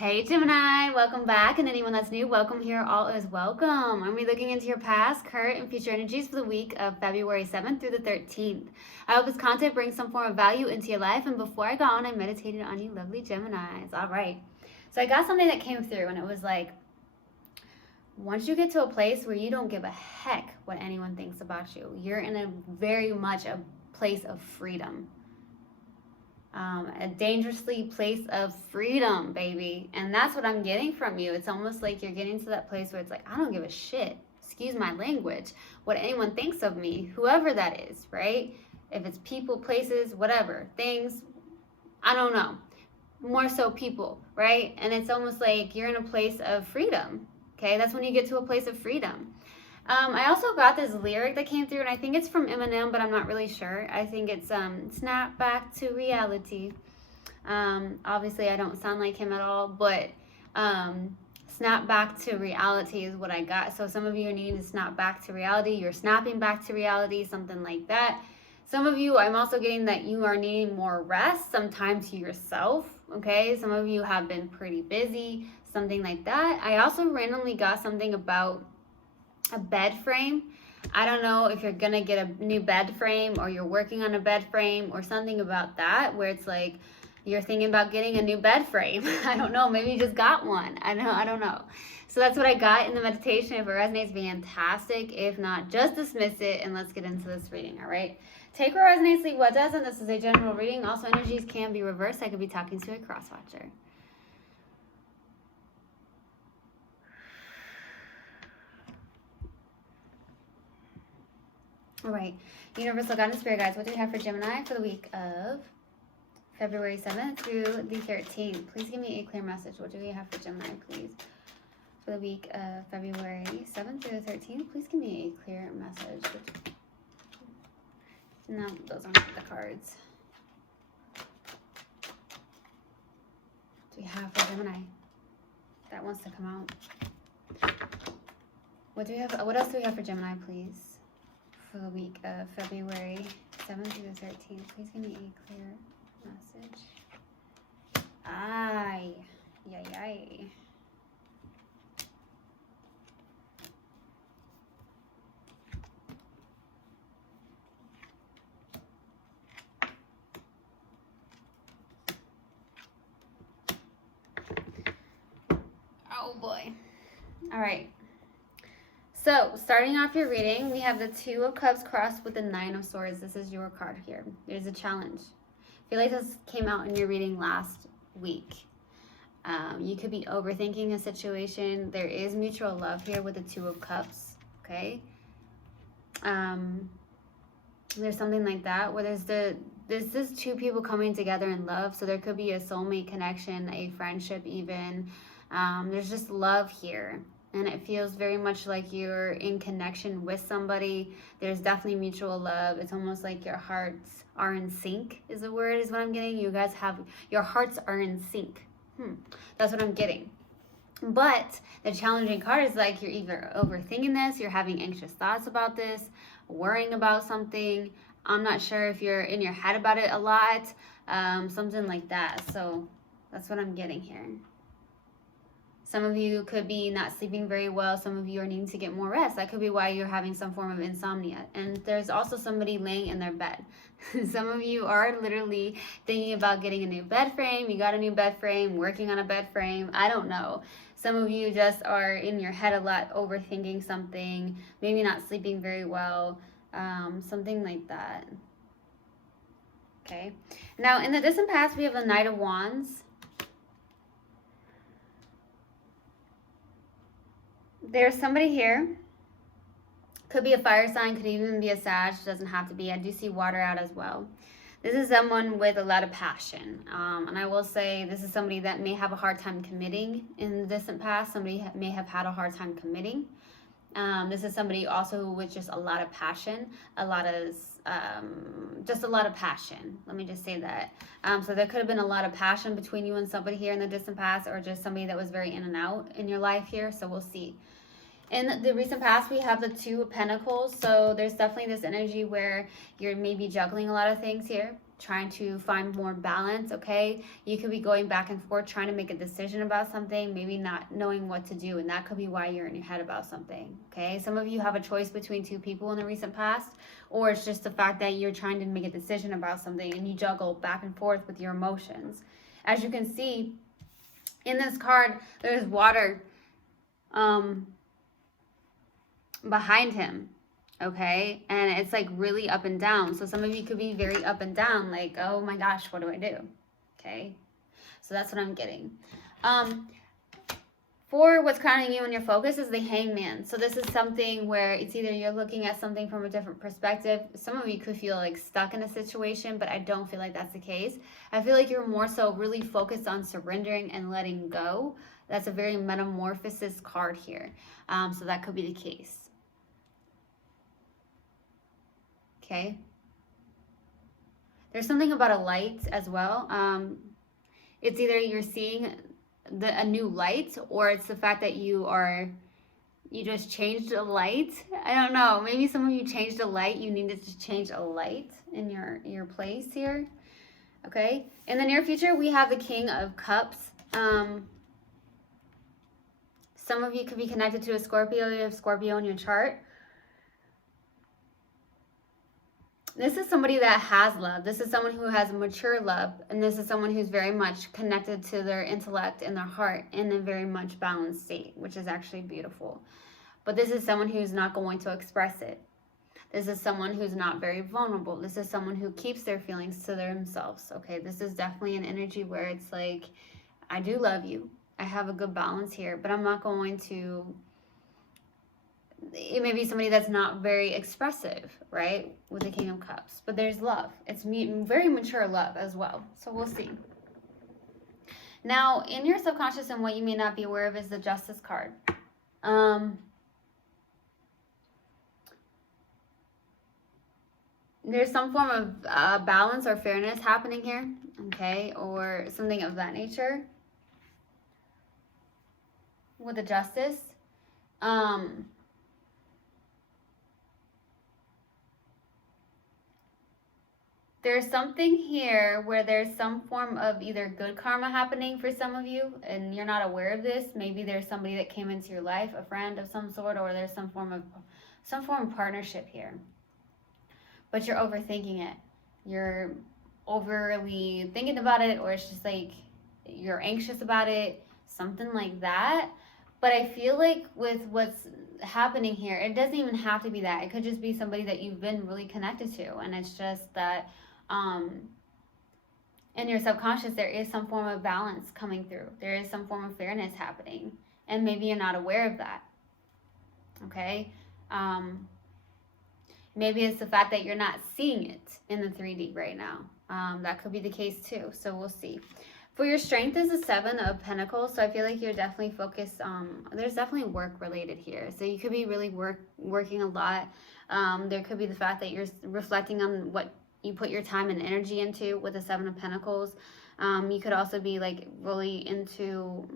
Hey Gemini, welcome back, and anyone that's new, welcome here. All is welcome. I'm looking into your past, current, and future energies for the week of February 7th through the 13th. I hope this content brings some form of value into your life, and before I go on, I meditated on you lovely Geminis. All right, so I got something that came through, and it was like, once you get to a place where you don't give a heck what anyone thinks about you, you're in a very much a place of freedom. A dangerously place of freedom, baby. And that's what I'm getting from you. It's almost like you're getting to that place where it's like, I don't give a shit, excuse my language, what anyone thinks of me, whoever that is, right? If it's people, places, whatever, things, I don't know. More so people, right? And it's almost like you're in a place of freedom, okay? That's when you get to a place of freedom. I also got this lyric that came through, and I think it's from Eminem, but I'm not really sure. I think it's snap back to reality. Obviously, I don't sound like him at all, but snap back to reality is what I got. So some of you are needing to snap back to reality. You're snapping back to reality, something like that. Some of you, I'm also getting that you are needing more rest, some time to yourself, okay? Some of you have been pretty busy, something like that. I also randomly got something about a bed frame. I don't know if you're gonna get a new bed frame or you're working on a bed frame or something about that, where it's like you're thinking about getting a new bed frame. I don't know, maybe you just got one. I don't know. So that's what I got in the meditation. If it resonates, fantastic. If not, just dismiss it and let's get into this reading. All right, take what resonates, leave what doesn't. This is a general reading. Also, energies can be reversed. I could be talking to a cross watcher. All right, Universal God and Spirit Guides, what do we have for Gemini for the week of February 7th through the 13th? Please give me a clear message. What do we have for Gemini, please? For the week of February 7th through the 13th, please give me a clear message. No, those aren't the cards. What do we have for Gemini that wants to come out? What do we have? What else do we have for Gemini, please? For the week of February 7th through the 13th. Please give me a clear message. Ay. Oh boy. All right. So, starting off your reading, we have the Two of Cups crossed with the Nine of Swords. This is your card here. There's a challenge. I feel like this came out in your reading last week. You could be overthinking a situation. There is mutual love here with the Two of Cups, okay? There's something like that where there's just two people coming together in love. So there could be a soulmate connection, a friendship even. There's just love here. And it feels very much like you're in connection with somebody. There's definitely mutual love. It's almost like your hearts are in sync is the word, is what I'm getting. You guys have, your hearts are in sync. That's what I'm getting. But the challenging card is like you're either overthinking this, you're having anxious thoughts about this, worrying about something. I'm not sure if you're in your head about it a lot, something like that. So that's what I'm getting here. Some of you could be not sleeping very well. Some of you are needing to get more rest. That could be why you're having some form of insomnia. And there's also somebody laying in their bed. Some of you are literally thinking about getting a new bed frame. You got a new bed frame, working on a bed frame. I don't know. Some of you just are in your head a lot, overthinking something, maybe not sleeping very well, something like that. Okay. Now, in the distant past, we have the Knight of Wands. There's somebody here. Could be a fire sign, could even be a Sag, doesn't have to be. I do see water out as well. This is someone with a lot of passion. And I will say this is somebody that may have a hard time committing in the distant past. Somebody may have had a hard time committing. This is somebody also with just a lot of passion, just a lot of passion. Let me just say that. So there could have been a lot of passion between you and somebody here in the distant past, or just somebody that was very in and out in your life here. So we'll see. In the recent past, we have the Two of Pentacles. So there's definitely this energy where you're maybe juggling a lot of things here. trying to find more balance, okay? You could be going back and forth trying to make a decision about something, maybe not knowing what to do, and that could be why you're in your head about something, okay? Some of you have a choice between two people in the recent past, or it's just the fact that you're trying to make a decision about something and you juggle back and forth with your emotions. As you can see, in this card, there's water behind him, okay? And it's like really up and down. So some of you could be very up and down, like, oh my gosh, what do I do? Okay, so that's what I'm getting. For what's crowning you in your focus is the Hangman. So this is something where it's either you're looking at something from a different perspective. Some of you could feel like stuck in a situation, but I don't feel like that's the case. I feel like you're more so really focused on surrendering and letting go. That's a very metamorphosis card here. So that could be the case. Okay. There's something about a light as well. It's either you're seeing a new light, or it's the fact that you just changed a light. I don't know. Maybe some of you changed a light. You needed to change a light in your place here. Okay. In the near future, we have the King of Cups. Some of you could be connected to a Scorpio. You have Scorpio in your chart. This is somebody that has love. This is someone who has mature love. And this is someone who's very much connected to their intellect and their heart in a very much balanced state, which is actually beautiful. But this is someone who's not going to express it. This is someone who's not very vulnerable. This is someone who keeps their feelings to themselves. Okay, this is definitely an energy where it's like, I do love you. I have a good balance here, but I'm not going to... It may be somebody that's not very expressive, right, with the King of Cups. But there's love. It's very mature love as well. So we'll see. Now, in your subconscious, and what you may not be aware of is the Justice card. There's some form of balance or fairness happening here, okay, or something of that nature with the Justice. There's something here where there's some form of either good karma happening for some of you, and you're not aware of this. Maybe there's somebody that came into your life, a friend of some sort, or there's some form of partnership here. But you're overthinking it. You're overly thinking about it, or it's just like you're anxious about it, something like that. But I feel like with what's happening here, it doesn't even have to be that. It could just be somebody that you've been really connected to, and it's just that in your subconscious there is some form of balance coming through. There is some form of fairness happening, and maybe you're not aware of that. Okay, maybe it's the fact that you're not seeing it in the 3D right now. That could be the case too. So we'll see. For your strength is the 7 of Pentacles, so I feel like you're definitely focused. There's definitely work related here, so you could be really working a lot. There could be the fact that you're reflecting on what you put your time and energy into with the 7 of Pentacles. You could also be like really into,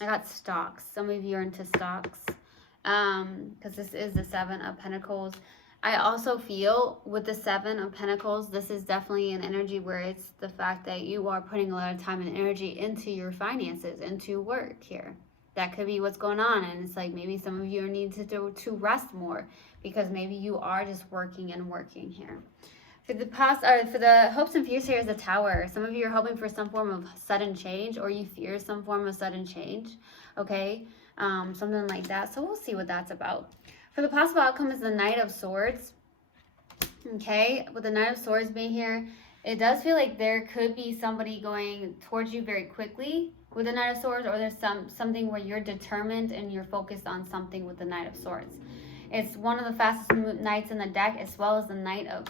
I got stocks. Some of you are into stocks because this is the 7 of Pentacles. I also feel with the 7 of Pentacles, this is definitely an energy where it's the fact that you are putting a lot of time and energy into your finances, into work here. That could be what's going on, and it's like maybe some of you need to rest more because maybe you are just working here. For the past, or for the hopes and fears, here is the Tower. Some of you are hoping for some form of sudden change, or you fear some form of sudden change. Okay, something like that. So we'll see what that's about. For the possible outcome is the Knight of Swords. Okay, with the Knight of Swords being here, it does feel like there could be somebody going towards you very quickly with the Knight of Swords, or there's something where you're determined and you're focused on something with the Knight of Swords. It's one of the fastest knights in the deck, as well as the Knight of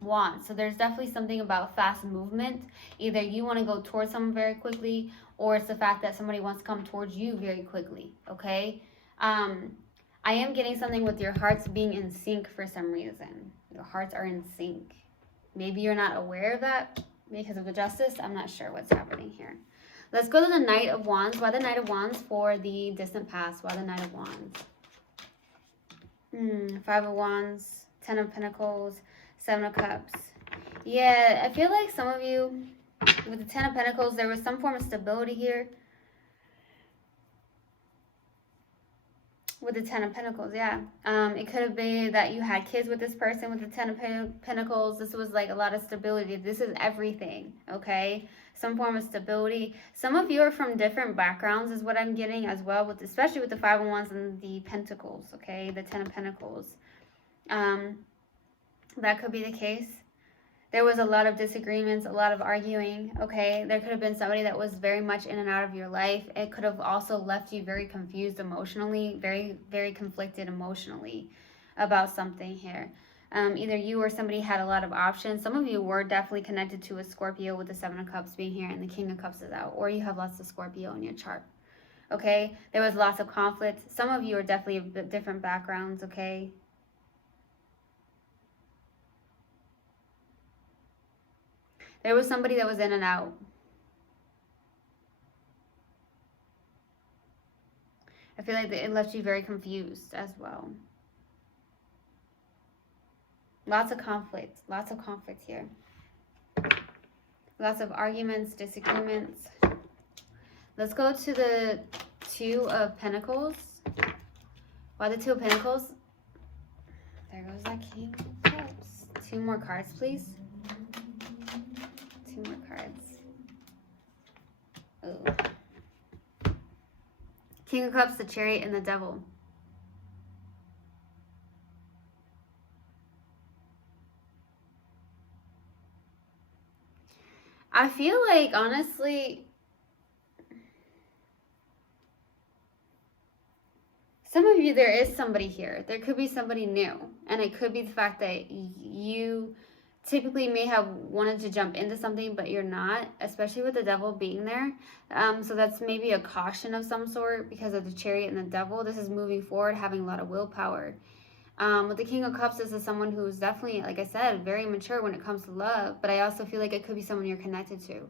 Wands. So there's definitely something about fast movement. Either you want to go towards someone very quickly, or it's the fact that somebody wants to come towards you very quickly, okay? I am getting something with your hearts being in sync for some reason. Your hearts are in sync. Maybe you're not aware of that because of the Justice. I'm not sure what's happening here. Let's go to the Knight of Wands. Why the Knight of Wands for the distant past? Why the Knight of Wands? 5 of Wands, 10 of Pentacles. Seven of Cups. Yeah, I feel like some of you, with the Ten of Pentacles, there was some form of stability here. With the Ten of Pentacles, yeah. It could have been that you had kids with this person with the Ten of Pentacles. This was like a lot of stability. This is everything, okay? Some form of stability. Some of you are from different backgrounds is what I'm getting as well, with especially with the Five of Wands and the Pentacles, okay? The Ten of Pentacles. That could be the case. There was a lot of disagreements, a lot of arguing, okay? There could have been somebody that was very much in and out of your life. It could have also left you very confused emotionally, very, very conflicted emotionally about something here. Either you or somebody had a lot of options. Some of you were definitely connected to a Scorpio with the Seven of Cups being here and the King of Cups is out, or you have lots of Scorpio in your chart, okay? There was lots of conflict. Some of you are definitely of different backgrounds, okay? There was somebody that was in and out. I feel like it left you very confused as well. Lots of conflict here. Lots of arguments, disagreements. Let's go to the Two of Pentacles. Why the Two of Pentacles? There goes that King of Cups. Two more cards, please. Two more cards. Oh. King of Cups, the Chariot, and the Devil. I feel like, honestly, some of you, there is somebody here. There could be somebody new. And it could be the fact that you typically may have wanted to jump into something, but you're not, especially with the Devil being there. So that's maybe a caution of some sort because of the Chariot and the Devil. This is moving forward, having a lot of willpower. With the King of Cups, this is someone who's definitely, like I said, very mature when it comes to love, but I also feel like it could be someone you're connected to.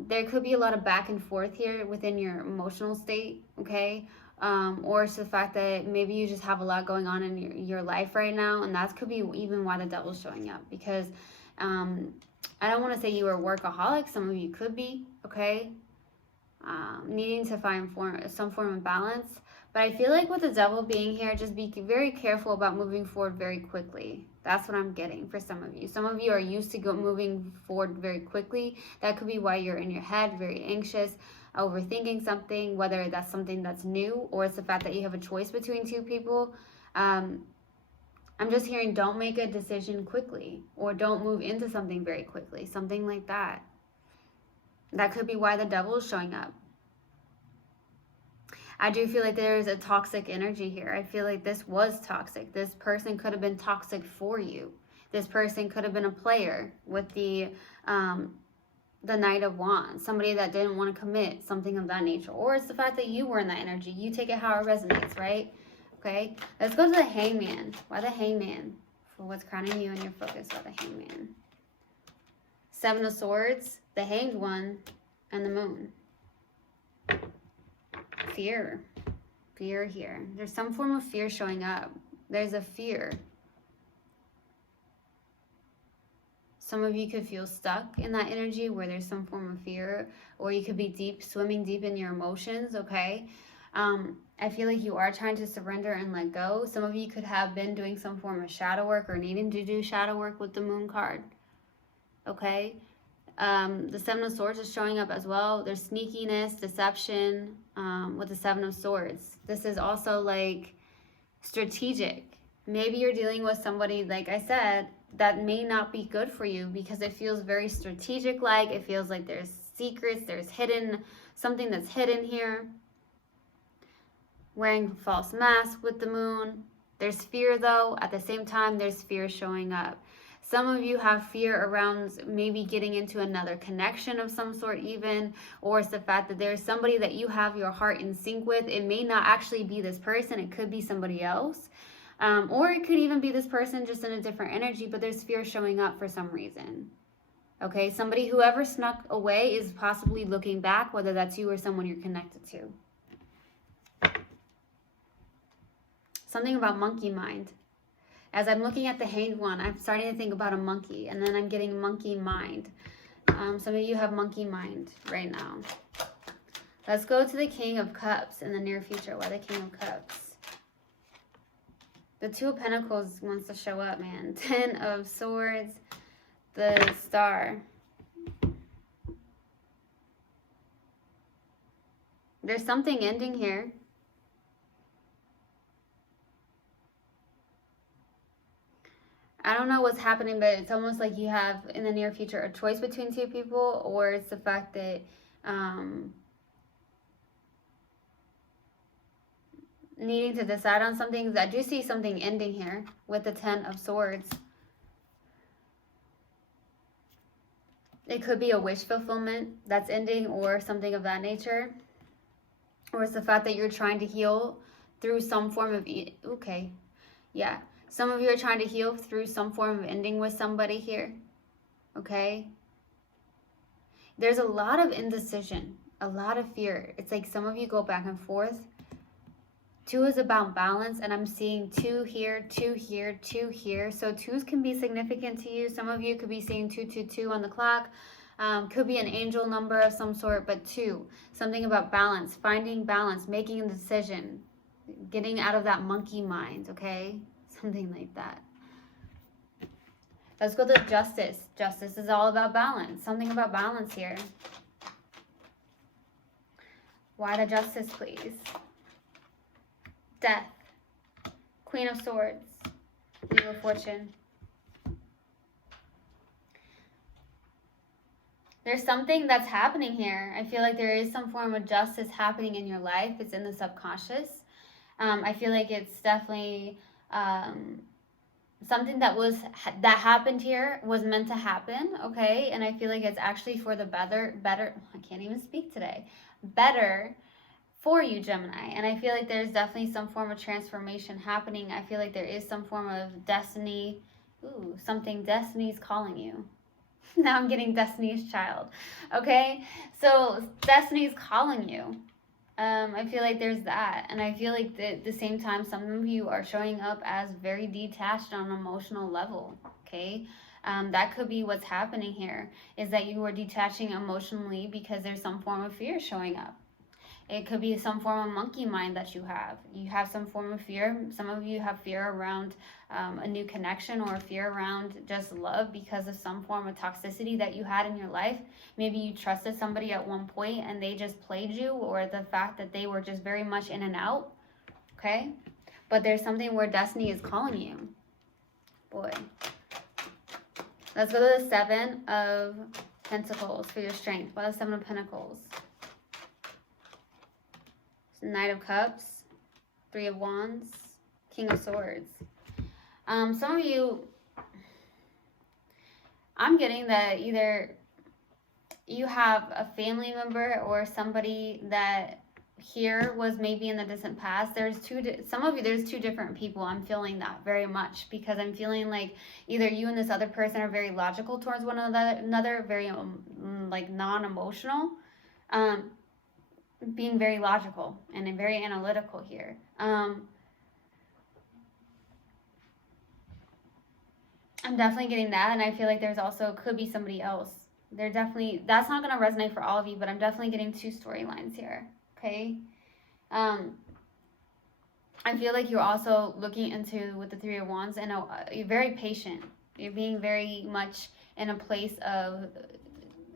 There could be a lot of back and forth here within your emotional state, okay? Or it's the fact that maybe you just have a lot going on in your life right now, and that could be even why the Devil's showing up, because I don't want to say you are a workaholic. Some of you could be, okay? Needing to find some form of balance. But I feel like with the Devil being here, just be very careful about moving forward very quickly. That's what I'm getting for some of you. Some of you are used to moving forward very quickly. That could be why you're in your head, very anxious, overthinking something, whether that's something that's new or it's the fact that you have a choice between two people. I'm just hearing don't make a decision quickly or don't move into something very quickly, something like that. That could be why the Devil is showing up. I do feel like there's a toxic energy here. I feel like this was toxic. This person could have been toxic for you. This person could have been a player with the Knight of Wands. Somebody that didn't want to commit, something of that nature. Or it's the fact that you were in that energy. You take it how it resonates, right? Okay, let's go to the Hangman. Why the Hangman? For what's crowning you and your focus. Why the Hangman? Seven of Swords, the Hanged One, and the Moon. Fear here. There's some form of fear showing up. There's a fear. Some of you could feel stuck in that energy where there's some form of fear, or you could be swimming deep in your emotions, okay? I feel like you are trying to surrender and let go. Some of you could have been doing some form of shadow work or needing to do shadow work with the Moon card, okay? The Seven of Swords is showing up as well. There's sneakiness, deception with the Seven of Swords. This is also like strategic. Maybe you're dealing with somebody, like I said, that may not be good for you because it feels very strategic like. It feels like there's secrets, there's something that's hidden here. Wearing false mask with the Moon. There's fear though. At the same time, there's fear showing up. Some of you have fear around maybe getting into another connection of some sort even, or it's the fact that there's somebody that you have your heart in sync with. It may not actually be this person. It could be somebody else. Or it could even be this person just in a different energy, but there's fear showing up for some reason. Okay, whoever snuck away is possibly looking back, whether that's you or someone you're connected to. Something about monkey mind. As I'm looking at the Hanged One, I'm starting to think about a monkey, and then I'm getting monkey mind. Some of you have monkey mind right now. Let's go to the King of Cups in the near future. Why the King of Cups? The Two of Pentacles wants to show up, man. 10 of Swords, the Star. There's something ending here. I don't know what's happening, but it's almost like you have in the near future a choice between two people, or it's the fact that needing to decide on something. I do see something ending here with the 10 of Swords. It could be a wish fulfillment that's ending or something of that nature. Or it's the fact that you're trying to heal through some form of... Okay, yeah. Some of you are trying to heal through some form of ending with somebody here. Okay? There's a lot of indecision, a lot of fear. It's like some of you go back and forth. 2 is about balance, and I'm seeing 2 here, 2 here, 2 here. So 2s can be significant to you. Some of you could be seeing 222 on the clock. Could be an angel number of some sort, but 2. Something about balance, finding balance, making a decision, getting out of that monkey mind, okay? Something like that. Let's go to Justice. Justice is all about balance. Something about balance here. Why the Justice, please? Death. Queen of Swords. Wheel of Fortune. There's something that's happening here. I feel like there is some form of justice happening in your life. It's in the subconscious. I feel like it's definitely something that happened here was meant to happen, okay? And I feel like it's actually for the better. I can't even speak today. Better for you, Gemini. And I feel like there's definitely some form of transformation happening. I feel like there is some form of destiny. Ooh, something destiny's calling you. Now I'm getting Destiny's Child. Okay? So Destiny's calling you. I feel like there's that. And I feel like at the same time, some of you are showing up as very detached on an emotional level. Okay? That could be what's happening here, is that you are detaching emotionally because there's some form of fear showing up. It could be some form of monkey mind that you have. You have some form of fear. Some of you have fear around a new connection, or fear around just love because of some form of toxicity that you had in your life. Maybe you trusted somebody at one point and they just played you, or the fact that they were just very much in and out. Okay? But there's something where destiny is calling you. Boy. Let's go to the 7 of Pentacles for your strength. Why the 7 of Pentacles? Knight of Cups, 3 of Wands, King of Swords. Some of you, I'm getting that either you have a family member or somebody that here was maybe in the distant past. There's some of you, there's 2 different people. I'm feeling that very much, because I'm feeling like either you and this other person are very logical towards one another, very like non-emotional. Being very logical and very analytical here. I'm definitely getting that, and I feel like there's also could be somebody else. That's not going to resonate for all of you, but I'm definitely getting 2 storylines here. Okay. I feel like you're also looking into, with the 3 of Wands, and you're very patient. You're being very much in a place of,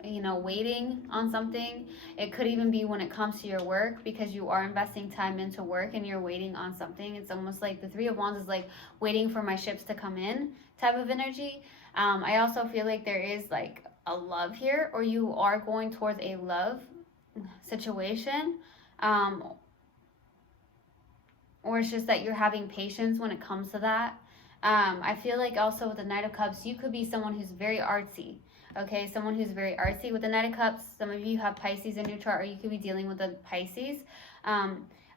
you know, waiting on something. It could even be when it comes to your work, because you are investing time into work and you're waiting on something. It's almost like the 3 of Wands is like waiting for my ships to come in type of energy. I also feel like there is like a love here, or you are going towards a love situation, or it's just that you're having patience when it comes to that. I feel like also with the Knight of Cups, you could be someone who's very artsy. Okay, someone who's very artsy with the Knight of Cups. Some of you have Pisces in your chart, or you could be dealing with the Pisces.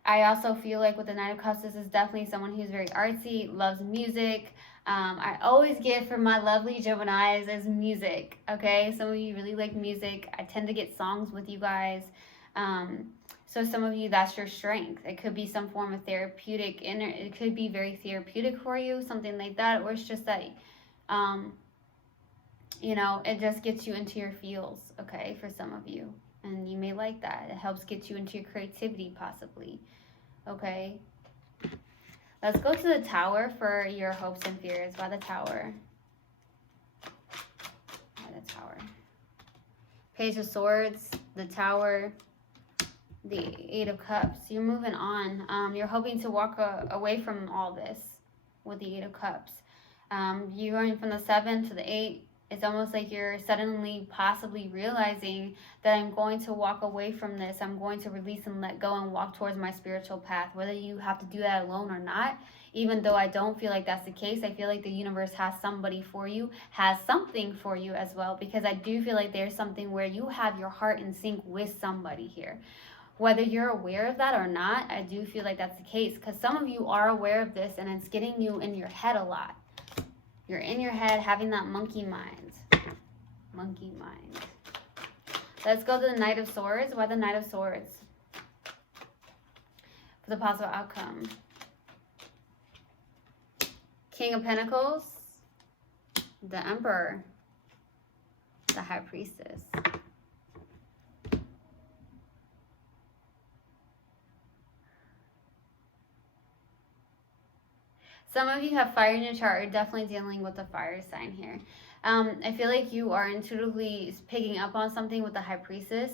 I also feel like with the Knight of Cups, this is definitely someone who's very artsy, loves music. I always get from my lovely Geminis is music. Okay, some of you really like music. I tend to get songs with you guys. So some of you, that's your strength. It could be some form of therapeutic, it could be very therapeutic for you, something like that, or it's just that, you know, it just gets you into your feels, okay, for some of you. And you may like that. It helps get you into your creativity, possibly, okay? Let's go to the Tower for your hopes and fears. By the Tower. By the Tower. Page of Swords, the Tower, the Eight of Cups. You're moving on. You're hoping to walk away from all this with the Eight of Cups. You're going from the 7 to the 8. It's almost like you're suddenly possibly realizing that I'm going to walk away from this. I'm going to release and let go and walk towards my spiritual path, whether you have to do that alone or not. Even though I don't feel like that's the case, I feel like the universe has somebody for you, has something for you as well, because I do feel like there's something where you have your heart in sync with somebody here. Whether you're aware of that or not, I do feel like that's the case, because some of you are aware of this and it's getting you in your head a lot. You're in your head having that monkey mind. Monkey mind. Let's go to the Knight of Swords. Why the Knight of Swords? For the possible outcome. King of Pentacles. The Emperor. The High Priestess. Some of you have fire in your chart. You're definitely dealing with a fire sign here. I feel like you are intuitively picking up on something with the High Priestess.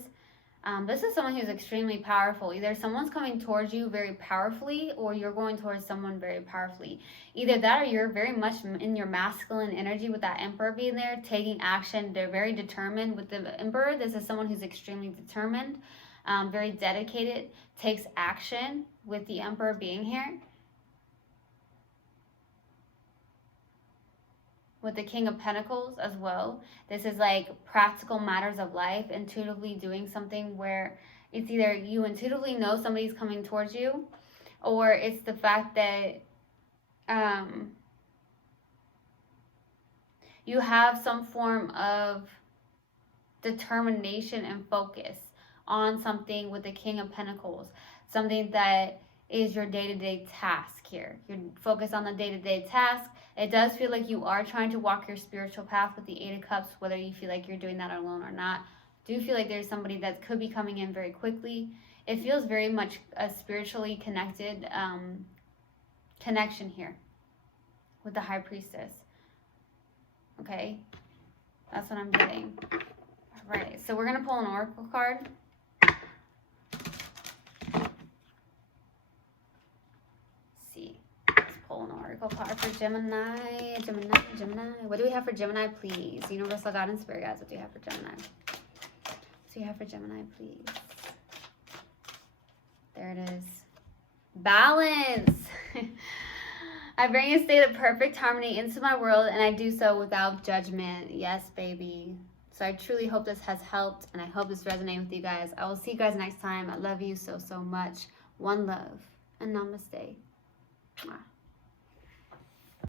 This is someone who's extremely powerful. Either someone's coming towards you very powerfully, or you're going towards someone very powerfully. Either that, or you're very much in your masculine energy with that Emperor being there, taking action. They're very determined. With the Emperor, this is someone who's extremely determined, very dedicated, takes action with the Emperor being here. With the King of Pentacles as well, this is like practical matters of life, intuitively doing something where it's either you intuitively know somebody's coming towards you, or it's the fact that you have some form of determination and focus on something with the King of Pentacles, something that is your day-to-day task here. You're focused on the day-to-day task. It does feel like you are trying to walk your spiritual path with the Eight of Cups, whether you feel like you're doing that alone or not. I do feel like there's somebody that could be coming in very quickly. It feels very much a spiritually connected connection here with the High Priestess. Okay, that's what I'm getting. All right, so we're going to pull an oracle card. Pull an oracle card for Gemini. What do we have for Gemini, please? Universal God and Spirit Guides, what do you have for Gemini? What do you have for Gemini, please? There it is. Balance. I bring a state of perfect harmony into my world, and I do so without judgment. Yes, baby. So I truly hope this has helped, and I hope this resonates with you guys. I will see you guys next time. I love you so, so much. One love, and namaste. Mwah.